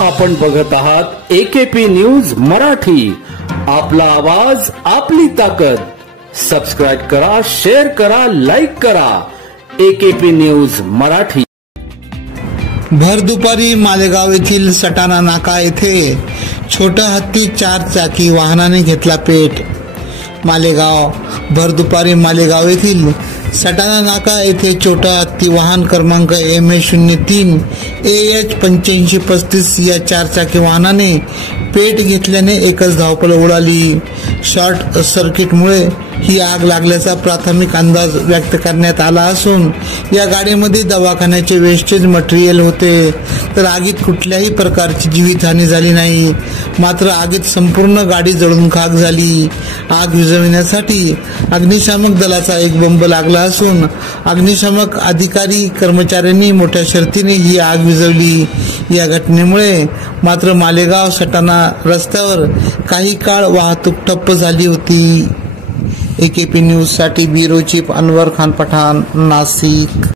आपण बघत आहात AKP न्यूज मराठी। आपला आवाज आपली ताकद। सबस्क्राइब करा, शेअर करा, लाईक करा। AKP news Marathi. भर दुपारी मालेगाव येथील सटाणा नाका येथे छोटा हत्ती 4 चाकी वाहनाने घेतला पेट। मालेगाव भर दुपारी मालेगाव येथील सटाणा नाका येथे छोटा हत्ती वाहन क्रमांक MH03 AH 8535 या 4 चाकी वाहनाने पेट घेतल्याने एकच धावपळ उडाली। शॉर्ट सर्किटमुळे ही आग लागल्याचा प्राथमिक अंदाज व्यक्त करण्यात आला असून या गाडीमध्ये दवाखान्याचे वेस्टेज मटेरियल होते, तर आगीत कुठल्याही प्रकारची जीवितहानी झाली नाही। मात्र आगीत संपूर्ण गाडी जळून खाक झाली। आग विझवण्यासाठी अग्निशामक दलाचा एक बंब लागला असून अग्निशामक अधिकारी कर्मचाऱ्यांनी मोठ्या शर्तीने ही आग विझवली। या घटनेमुळे मात्र मालेगाव सटाणा रस्त्यावर काही काळ वाहतूक ठप्प झाली होती। AKP न्यूज साठी ब्युरो चीफ अनवर खान पठाण, नाशिक।